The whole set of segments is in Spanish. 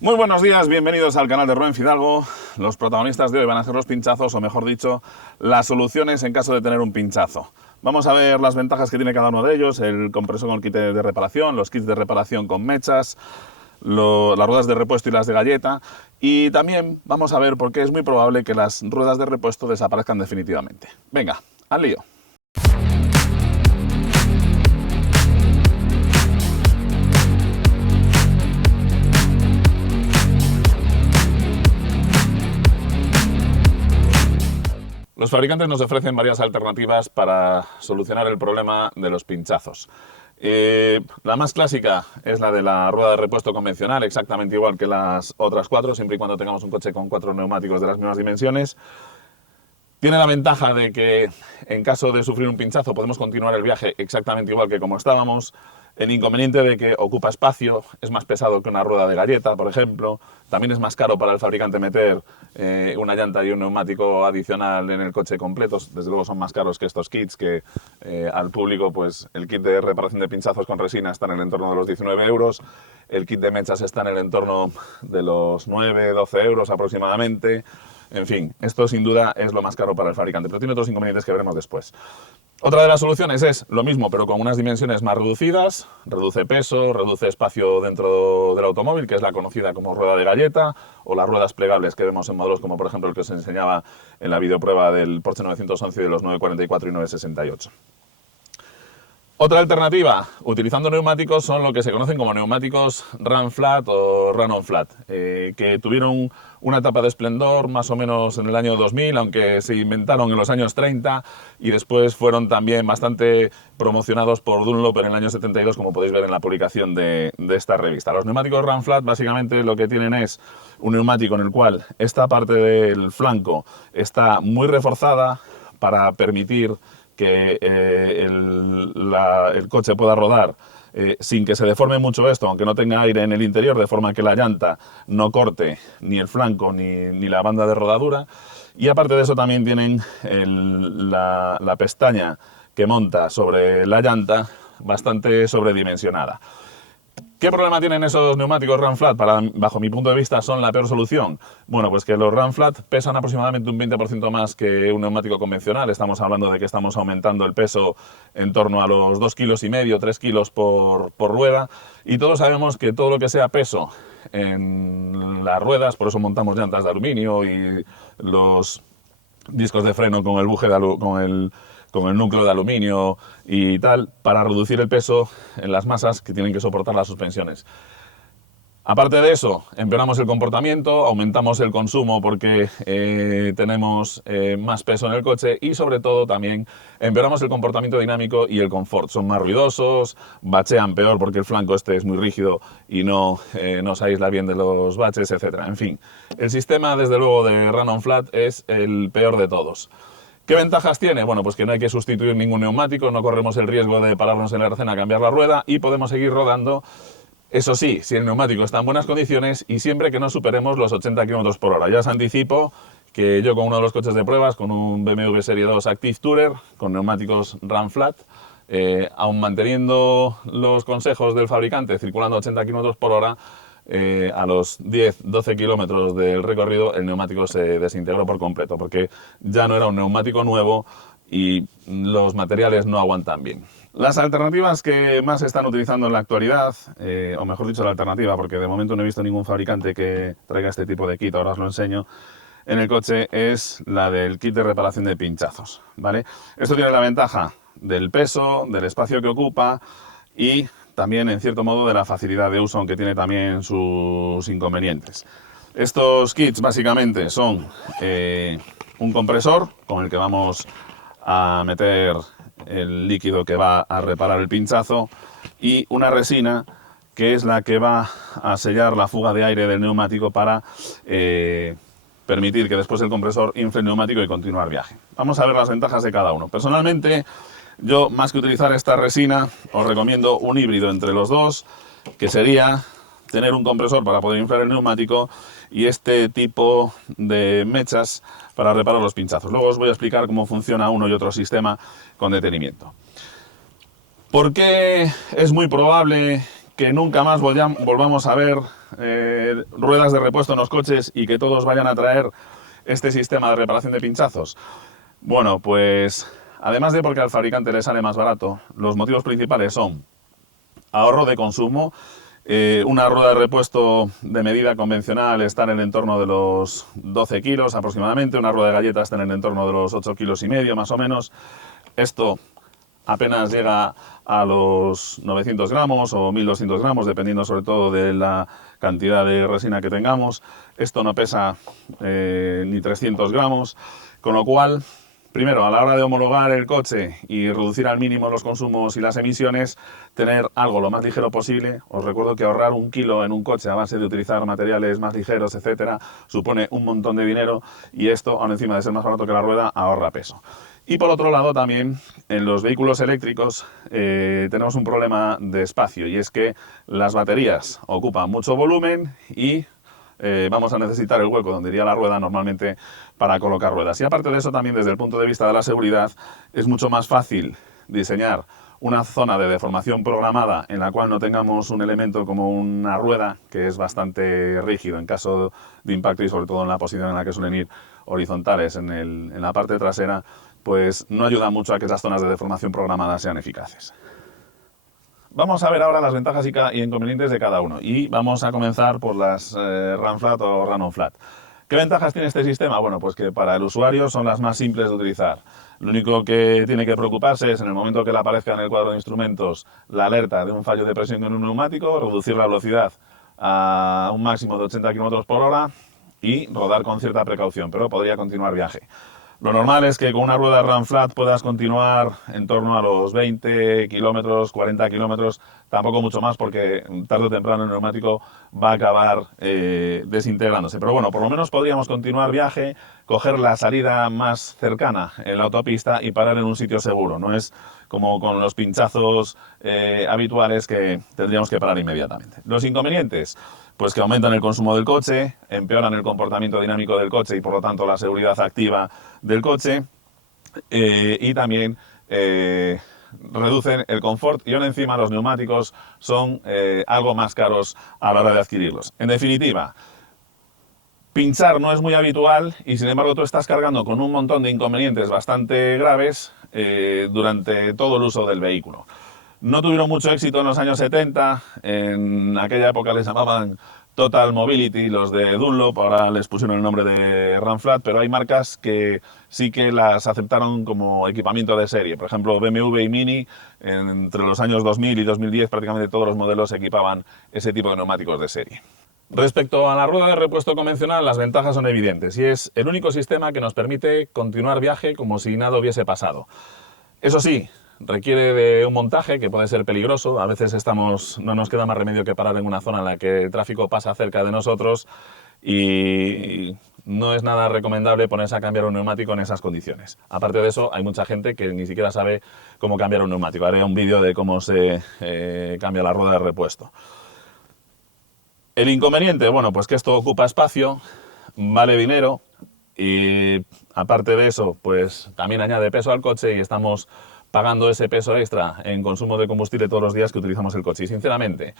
Muy buenos días, bienvenidos al canal de Rubén Fidalgo. Los protagonistas de hoy van a ser los pinchazos, o mejor dicho, las soluciones en caso de tener un pinchazo. Vamos a ver las ventajas que tiene cada uno de ellos, el compresor con el kit de reparación, los kits de reparación con mechas, las ruedas de repuesto y las de galleta, y también vamos a ver por qué es muy probable que las ruedas de repuesto desaparezcan definitivamente. Venga, al lío. Los fabricantes nos ofrecen varias alternativas para solucionar el problema de los pinchazos. La más clásica es la de la rueda de repuesto convencional, exactamente igual que las otras cuatro, siempre y cuando tengamos un coche con 4 neumáticos de las mismas dimensiones. Tiene la ventaja de que en caso de sufrir un pinchazo podemos continuar el viaje exactamente igual que como estábamos. El inconveniente de que ocupa espacio, es más pesado que una rueda de galleta, por ejemplo. También es más caro para el fabricante meter una llanta y un neumático adicional en el coche completos. Desde luego son más caros que estos kits, que al público pues el kit de reparación de pinchazos con resina está en el entorno de los 19 euros. El kit de mechas está en el entorno de los 9-12 euros aproximadamente. En fin, esto sin duda es lo más caro para el fabricante, pero tiene otros inconvenientes que veremos después. Otra de las soluciones es lo mismo, pero con unas dimensiones más reducidas, reduce peso, reduce espacio dentro del automóvil, que es la conocida como rueda de galleta, o las ruedas plegables que vemos en modelos como por ejemplo el que os enseñaba en la videoprueba del Porsche 911 y de los 944 y 968. Otra alternativa, utilizando neumáticos, son lo que se conocen como neumáticos Run Flat o Run On Flat, que tuvieron una etapa de esplendor más o menos en el año 2000, aunque se inventaron en los años 30 y después fueron también bastante promocionados por Dunlop en el año 72, como podéis ver en la publicación de esta revista. Los neumáticos Run Flat básicamente lo que tienen es un neumático en el cual esta parte del flanco está muy reforzada para permitir que el coche pueda rodar sin que se deforme mucho esto, aunque no tenga aire en el interior, de forma que la llanta no corte ni el flanco ni la banda de rodadura. Y aparte de eso también tienen la pestaña que monta sobre la llanta bastante sobredimensionada. ¿Qué problema tienen esos neumáticos Run Flat? Bajo mi punto de vista, son la peor solución. Bueno, pues que los Run Flat pesan aproximadamente un 20% más que un neumático convencional. Estamos hablando de que estamos aumentando el peso en torno a los 2,5 kilos, 3 kilos por rueda. Y todos sabemos que todo lo que sea peso en las ruedas, por eso montamos llantas de aluminio y los discos de freno con el buje con el núcleo de aluminio y tal, para reducir el peso en las masas que tienen que soportar las suspensiones. Aparte de eso, empeoramos el comportamiento, aumentamos el consumo porque tenemos más peso en el coche y sobre todo también empeoramos el comportamiento dinámico y el confort. Son más ruidosos, bachean peor porque el flanco este es muy rígido y no se aísla bien de los baches, etc. En fin, el sistema desde luego de Run On Flat es el peor de todos. ¿Qué ventajas tiene? Bueno, pues que no hay que sustituir ningún neumático, no corremos el riesgo de pararnos en el arcén a cambiar la rueda y podemos seguir rodando, eso sí, si el neumático está en buenas condiciones y siempre que no superemos los 80 km por hora. Ya os anticipo que yo con uno de los coches de pruebas, con un BMW Serie 2 Active Tourer, con neumáticos Run Flat, aun manteniendo los consejos del fabricante, circulando a 80 km por hora, a los 10-12 kilómetros del recorrido el neumático se desintegró por completo porque ya no era un neumático nuevo y los materiales no aguantan bien. Las alternativas que más se están utilizando en la actualidad, o mejor dicho la alternativa, porque de momento no he visto ningún fabricante que traiga este tipo de kit, ahora os lo enseño, en el coche, es la del kit de reparación de pinchazos, ¿vale? Esto tiene la ventaja del peso, del espacio que ocupa y también, en cierto modo, de la facilidad de uso, aunque tiene también sus inconvenientes. Estos kits, básicamente, son un compresor con el que vamos a meter el líquido que va a reparar el pinchazo y una resina que es la que va a sellar la fuga de aire del neumático para permitir que después el compresor infle el neumático y continuar viaje. Vamos a ver las ventajas de cada uno. Personalmente, yo, más que utilizar esta resina, os recomiendo un híbrido entre los dos, que sería tener un compresor para poder inflar el neumático y este tipo de mechas para reparar los pinchazos. Luego os voy a explicar cómo funciona uno y otro sistema con detenimiento. ¿Por qué es muy probable que nunca más volvamos a ver ruedas de repuesto en los coches y que todos vayan a traer este sistema de reparación de pinchazos? Bueno, pues además de porque al fabricante le sale más barato, los motivos principales son ahorro de consumo. Una rueda de repuesto de medida convencional está en el entorno de los 12 kilos aproximadamente, una rueda de galletas está en el entorno de los 8,5 kilos más o menos. Esto apenas llega a los 900 gramos o 1200 gramos, dependiendo sobre todo de la cantidad de resina que tengamos. Esto no pesa ni 300 gramos, con lo cual, primero, a la hora de homologar el coche y reducir al mínimo los consumos y las emisiones, tener algo lo más ligero posible. Os recuerdo que ahorrar 1 kilo en un coche a base de utilizar materiales más ligeros, etcétera, supone un montón de dinero, y esto, aun encima de ser más barato que la rueda, ahorra peso. Y por otro lado también, en los vehículos eléctricos tenemos un problema de espacio, y es que las baterías ocupan mucho volumen y vamos a necesitar el hueco donde iría la rueda normalmente para colocar ruedas. Y aparte de eso, también desde el punto de vista de la seguridad, es mucho más fácil diseñar una zona de deformación programada en la cual no tengamos un elemento como una rueda, que es bastante rígido en caso de impacto y sobre todo en la posición en la que suelen ir horizontales en la parte trasera, pues no ayuda mucho a que esas zonas de deformación programada sean eficaces. Vamos a ver ahora las ventajas y inconvenientes de cada uno, y vamos a comenzar por las Run Flat o Run On Flat. ¿Qué ventajas tiene este sistema? Bueno, pues que para el usuario son las más simples de utilizar. Lo único que tiene que preocuparse es, en el momento que le aparezca en el cuadro de instrumentos la alerta de un fallo de presión en un neumático, reducir la velocidad a un máximo de 80 km por hora y rodar con cierta precaución, pero podría continuar viaje. Lo normal es que con una rueda Run Flat puedas continuar en torno a los 20 kilómetros, 40 kilómetros, tampoco mucho más, porque tarde o temprano el neumático va a acabar desintegrándose. Pero bueno, por lo menos podríamos continuar viaje, coger la salida más cercana en la autopista y parar en un sitio seguro. No es como con los pinchazos habituales, que tendríamos que parar inmediatamente. Los inconvenientes, pues que aumentan el consumo del coche, empeoran el comportamiento dinámico del coche y por lo tanto la seguridad activa del coche, y también reducen el confort, y aún encima los neumáticos son algo más caros a la hora de adquirirlos. En definitiva, pinchar no es muy habitual y sin embargo tú estás cargando con un montón de inconvenientes bastante graves durante todo el uso del vehículo. No tuvieron mucho éxito en los años 70, en aquella época les llamaban Total Mobility, los de Dunlop, ahora les pusieron el nombre de Run Flat, pero hay marcas que sí que las aceptaron como equipamiento de serie. Por ejemplo, BMW y Mini, entre los años 2000 y 2010 prácticamente todos los modelos equipaban ese tipo de neumáticos de serie. Respecto a la rueda de repuesto convencional, las ventajas son evidentes, y es el único sistema que nos permite continuar viaje como si nada hubiese pasado. Eso sí, requiere de un montaje que puede ser peligroso. A veces no nos queda más remedio que parar en una zona en la que el tráfico pasa cerca de nosotros y no es nada recomendable ponerse a cambiar un neumático en esas condiciones. Aparte de eso, hay mucha gente que ni siquiera sabe cómo cambiar un neumático. Haré un vídeo de cómo se cambia la rueda de repuesto. El inconveniente, bueno, pues que esto ocupa espacio, vale dinero y aparte de eso, pues también añade peso al coche y estamos pagando ese peso extra en consumo de combustible todos los días que utilizamos el coche. Y sinceramente,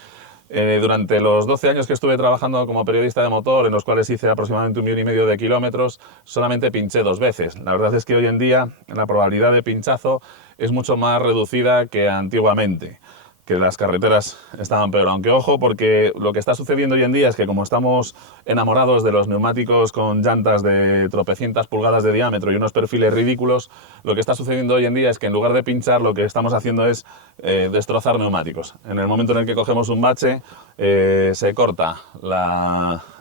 durante los 12 años que estuve trabajando como periodista de motor, en los cuales hice aproximadamente 1,5 millones de kilómetros, solamente pinché 2 veces. La verdad es que hoy en día la probabilidad de pinchazo es mucho más reducida que antiguamente, que las carreteras estaban peor. Aunque ojo, porque lo que está sucediendo hoy en día es que como estamos enamorados de los neumáticos con llantas de tropecientas pulgadas de diámetro y unos perfiles ridículos, lo que está sucediendo hoy en día es que en lugar de pinchar lo que estamos haciendo es destrozar neumáticos. En el momento en el que cogemos un bache, se corta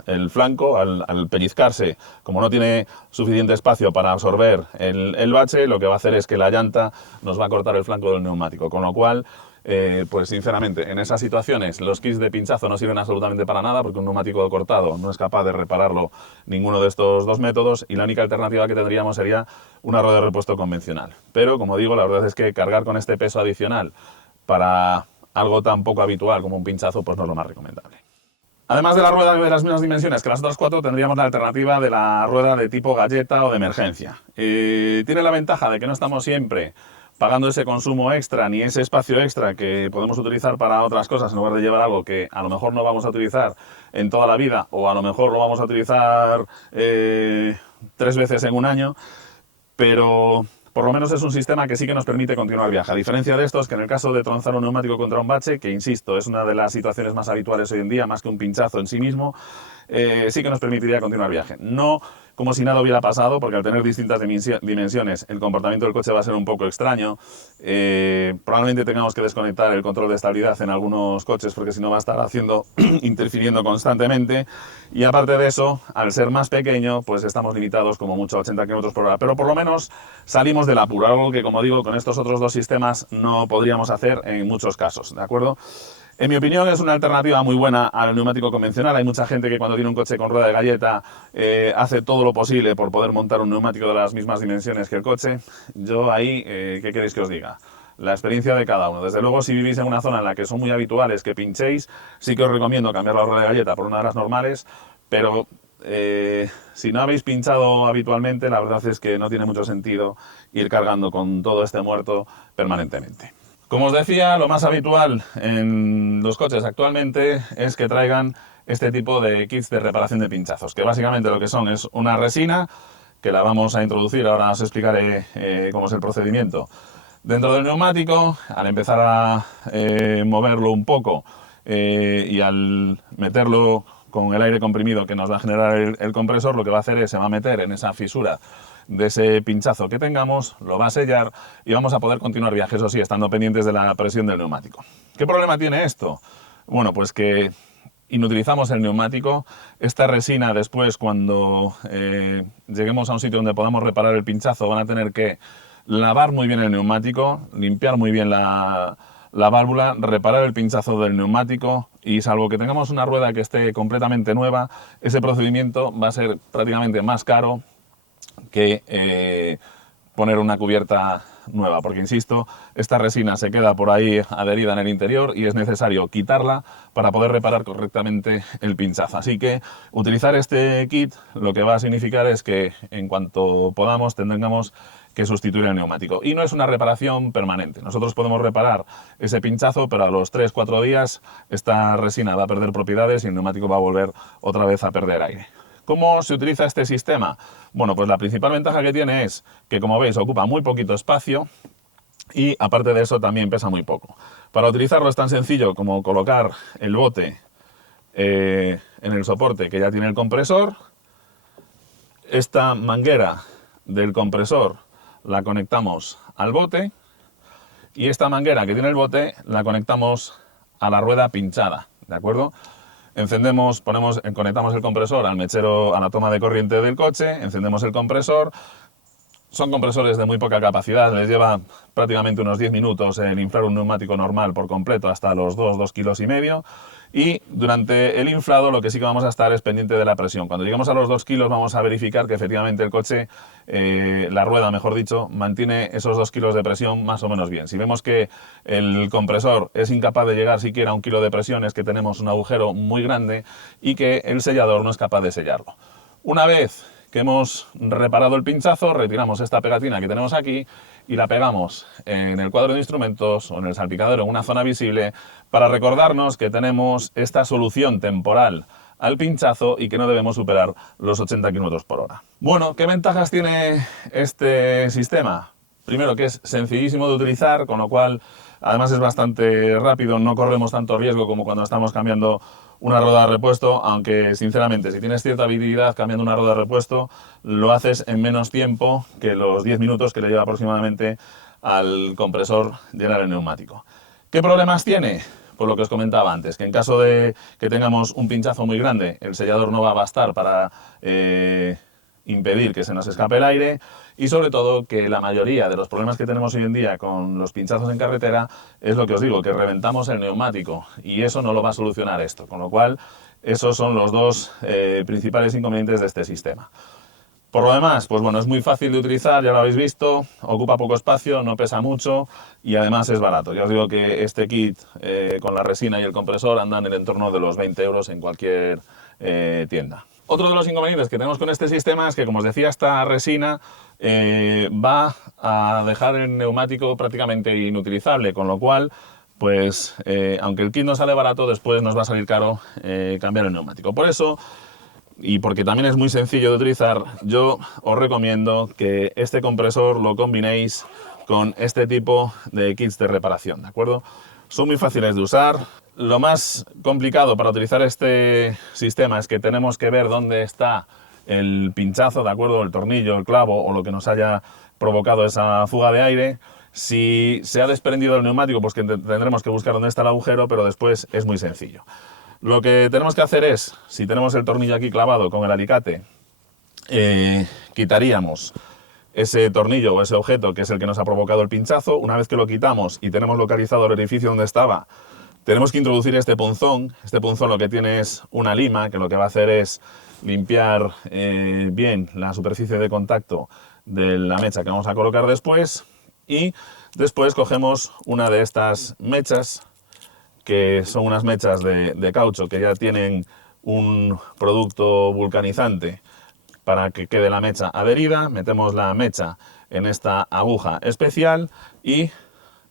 el flanco al pellizcarse. Como no tiene suficiente espacio para absorber el bache, lo que va a hacer es que la llanta nos va a cortar el flanco del neumático, con lo cual pues sinceramente, en esas situaciones los kits de pinchazo no sirven absolutamente para nada, porque un neumático cortado no es capaz de repararlo ninguno de estos dos métodos, y la única alternativa que tendríamos sería una rueda de repuesto convencional. Pero, como digo, la verdad es que cargar con este peso adicional para algo tan poco habitual como un pinchazo, pues no es lo más recomendable. Además de la rueda de las mismas dimensiones que las otras 4, tendríamos la alternativa de la rueda de tipo galleta o de emergencia. Tiene la ventaja de que no estamos siempre pagando ese consumo extra ni ese espacio extra que podemos utilizar para otras cosas en lugar de llevar algo que a lo mejor no vamos a utilizar en toda la vida o a lo mejor lo vamos a utilizar 3 veces en un año, pero por lo menos es un sistema que sí que nos permite continuar viaje. A diferencia de estos, que en el caso de tronzar un neumático contra un bache, que insisto, es una de las situaciones más habituales hoy en día, más que un pinchazo en sí mismo, sí que nos permitiría continuar viaje. No como si nada hubiera pasado, porque al tener distintas dimensiones el comportamiento del coche va a ser un poco extraño. Probablemente tengamos que desconectar el control de estabilidad en algunos coches, porque si no va a estar interfiriendo constantemente. Y aparte de eso, al ser más pequeño, pues estamos limitados como mucho a 80 km por hora. Pero por lo menos salimos del apuro, algo que, como digo, con estos otros dos sistemas no podríamos hacer en muchos casos, ¿de acuerdo? En mi opinión es una alternativa muy buena al neumático convencional. Hay mucha gente que cuando tiene un coche con rueda de galleta hace todo lo posible por poder montar un neumático de las mismas dimensiones que el coche. Yo ahí, ¿qué queréis que os diga? La experiencia de cada uno. Desde luego, si vivís en una zona en la que son muy habituales que pinchéis, sí que os recomiendo cambiar la rueda de galleta por una de las normales, pero si no habéis pinchado habitualmente, la verdad es que no tiene mucho sentido ir cargando con todo este muerto permanentemente. Como os decía, lo más habitual en los coches actualmente es que traigan este tipo de kits de reparación de pinchazos, que básicamente lo que son es una resina, que la vamos a introducir, ahora os explicaré cómo es el procedimiento, dentro del neumático. Al empezar a moverlo un poco y al meterlo con el aire comprimido que nos va a generar el compresor, lo que va a hacer es se va a meter en esa fisura de ese pinchazo que tengamos, lo va a sellar y vamos a poder continuar viaje, eso sí, estando pendientes de la presión del neumático. ¿Qué problema tiene esto? Bueno, pues que inutilizamos el neumático. Esta resina después, cuando lleguemos a un sitio donde podamos reparar el pinchazo, van a tener que lavar muy bien el neumático, limpiar muy bien la válvula, reparar el pinchazo del neumático, y salvo que tengamos una rueda que esté completamente nueva, ese procedimiento va a ser prácticamente más caro que poner una cubierta nueva, porque insisto, esta resina se queda por ahí adherida en el interior y es necesario quitarla para poder reparar correctamente el pinchazo. Así que utilizar este kit lo que va a significar es que en cuanto podamos tengamos que sustituir el neumático. Y no es una reparación permanente. Nosotros podemos reparar ese pinchazo, pero a los 3-4 días esta resina va a perder propiedades y el neumático va a volver otra vez a perder aire. ¿Cómo se utiliza este sistema? Bueno, pues la principal ventaja que tiene es que, como veis, ocupa muy poquito espacio y, aparte de eso, también pesa muy poco. Para utilizarlo es tan sencillo como colocar el bote en el soporte que ya tiene el compresor. Esta manguera del compresor la conectamos al bote y esta manguera que tiene el bote la conectamos a la rueda pinchada, ¿de acuerdo? Encendemos, conectamos el compresor al mechero, a la toma de corriente del coche, encendemos el compresor. Son compresores de muy poca capacidad, les lleva prácticamente unos 10 minutos en inflar un neumático normal por completo hasta los 2 kilos y medio. Y durante el inflado lo que sí que vamos a estar es pendiente de la presión. Cuando lleguemos a los 2 kilos vamos a verificar que efectivamente el coche, la rueda mejor dicho, mantiene esos 2 kilos de presión más o menos bien. Si vemos que el compresor es incapaz de llegar siquiera a 1 kilo de presión, es que tenemos un agujero muy grande y que el sellador no es capaz de sellarlo. Una vez que hemos reparado el pinchazo, retiramos esta pegatina que tenemos aquí y la pegamos en el cuadro de instrumentos o en el salpicadero en una zona visible para recordarnos que tenemos esta solución temporal al pinchazo y que no debemos superar los 80 km por hora. Bueno, ¿qué ventajas tiene este sistema? Primero, que es sencillísimo de utilizar, con lo cual además es bastante rápido, no corremos tanto riesgo como cuando estamos cambiando una rueda de repuesto, aunque sinceramente si tienes cierta habilidad cambiando una rueda de repuesto lo haces en menos tiempo que los 10 minutos que le lleva aproximadamente al compresor llenar el neumático. ¿Qué problemas tiene? Pues lo que os comentaba antes, que en caso de que tengamos un pinchazo muy grande, el sellador no va a bastar para impedir que se nos escape el aire, y sobre todo que la mayoría de los problemas que tenemos hoy en día con los pinchazos en carretera es lo que os digo, que reventamos el neumático y eso no lo va a solucionar esto, con lo cual esos son los dos principales inconvenientes de este sistema. Por lo demás, pues bueno, es muy fácil de utilizar, ya lo habéis visto, ocupa poco espacio, no pesa mucho y además es barato. Ya os digo que este kit con la resina y el compresor anda en el entorno de los 20 euros en cualquier tienda. Otro de los inconvenientes que tenemos con este sistema es que, como os decía, esta resina va a dejar el neumático prácticamente inutilizable, con lo cual, pues, aunque el kit nos sale barato, después nos va a salir caro cambiar el neumático. Por eso, y porque también es muy sencillo de utilizar, yo os recomiendo que este compresor lo combinéis con este tipo de kits de reparación, ¿de acuerdo? Son muy fáciles de usar. Lo más complicado para utilizar este sistema es que tenemos que ver dónde está el pinchazo, ¿de acuerdo? El tornillo, el clavo o lo que nos haya provocado esa fuga de aire. Si se ha desprendido el neumático, pues que tendremos que buscar dónde está el agujero, pero después es muy sencillo. Lo que tenemos que hacer es, si tenemos el tornillo aquí clavado con el alicate, quitaríamos ese tornillo o ese objeto que es el que nos ha provocado el pinchazo. Una vez que lo quitamos y tenemos localizado el orificio donde estaba, tenemos que introducir este punzón. Este punzón lo que tiene es una lima, que lo que va a hacer es limpiar bien la superficie de contacto de la mecha que vamos a colocar después. Y después cogemos una de estas mechas, que son unas mechas de caucho que ya tienen un producto vulcanizante para que quede la mecha adherida. Metemos la mecha en esta aguja especial y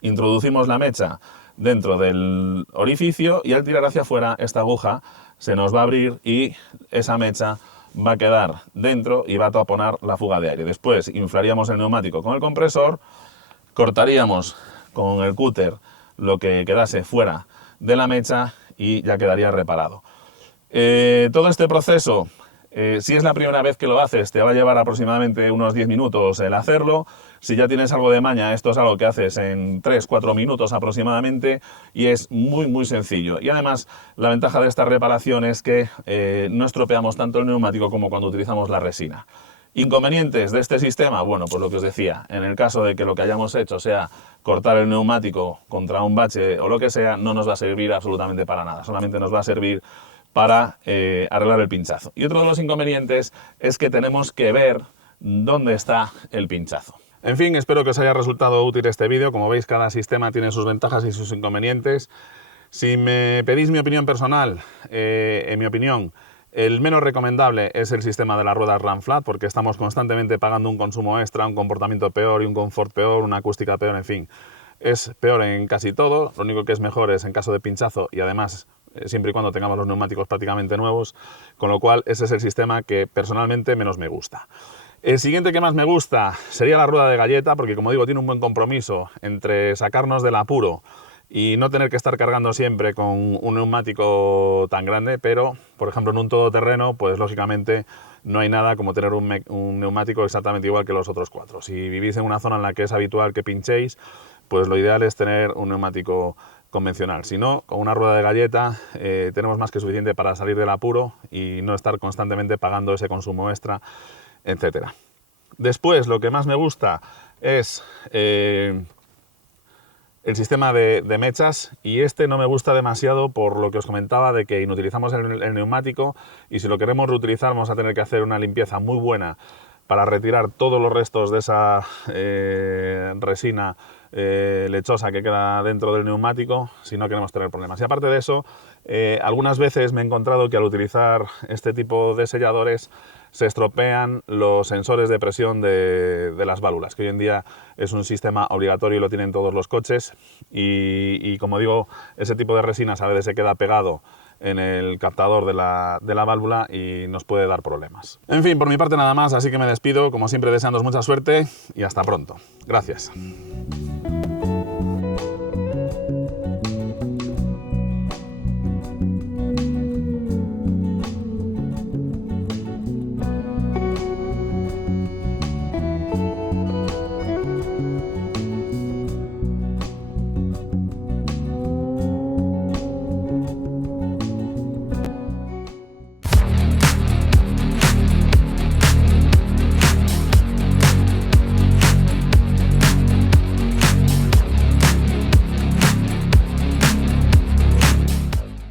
introducimos la mecha dentro del orificio, y al tirar hacia afuera esta aguja se nos va a abrir y esa mecha va a quedar dentro y va a taponar la fuga de aire. Después inflaríamos el neumático con el compresor, cortaríamos con el cúter lo que quedase fuera de la mecha y ya quedaría reparado. Todo este proceso, si es la primera vez que lo haces, te va a llevar aproximadamente unos 10 minutos el hacerlo. Si ya tienes algo de maña, esto es algo que haces en 3-4 minutos aproximadamente, y es muy sencillo. Y además, la ventaja de esta reparación es que no estropeamos tanto el neumático como cuando utilizamos la resina. ¿Inconvenientes de este sistema? Bueno, pues lo que os decía, en el caso de que lo que hayamos hecho sea cortar el neumático contra un bache o lo que sea, no nos va a servir absolutamente para nada, solamente nos va a servir para arreglar el pinchazo. Y otro de los inconvenientes es que tenemos que ver dónde está el pinchazo. En fin, espero que os haya resultado útil este vídeo. Como veis, cada sistema tiene sus ventajas y sus inconvenientes. Si me pedís mi opinión personal, en mi opinión, el menos recomendable es el sistema de las ruedas Run Flat, porque estamos constantemente pagando un consumo extra, un comportamiento peor y un confort peor, una acústica peor, en fin. Es peor en casi todo. Lo único que es mejor es en caso de pinchazo, y además siempre y cuando tengamos los neumáticos prácticamente nuevos, con lo cual ese es el sistema que personalmente menos me gusta. El siguiente que más me gusta sería la rueda de galleta, porque, como digo, tiene un buen compromiso entre sacarnos del apuro y no tener que estar cargando siempre con un neumático tan grande, pero, por ejemplo, en un todoterreno, pues lógicamente no hay nada como tener un neumático exactamente igual que los otros cuatro. Si vivís en una zona en la que es habitual que pinchéis, pues lo ideal es tener un neumático convencional. Si no, con una rueda de galleta tenemos más que suficiente para salir del apuro y no estar constantemente pagando ese consumo extra, etcétera. Después, lo que más me gusta es el sistema de mechas, y este no me gusta demasiado por lo que os comentaba de que inutilizamos el neumático, y si lo queremos reutilizar vamos a tener que hacer una limpieza muy buena para retirar todos los restos de esa resina lechosa que queda dentro del neumático, si no queremos tener problemas. Y aparte de eso, algunas veces me he encontrado que al utilizar este tipo de selladores se estropean los sensores de presión de las válvulas, que hoy en día es un sistema obligatorio y lo tienen todos los coches, y como digo, ese tipo de resinas a veces se queda pegado en el captador de la válvula y nos puede dar problemas. En fin, por mi parte nada más, así que me despido, como siempre deseándoos mucha suerte y hasta pronto. Gracias.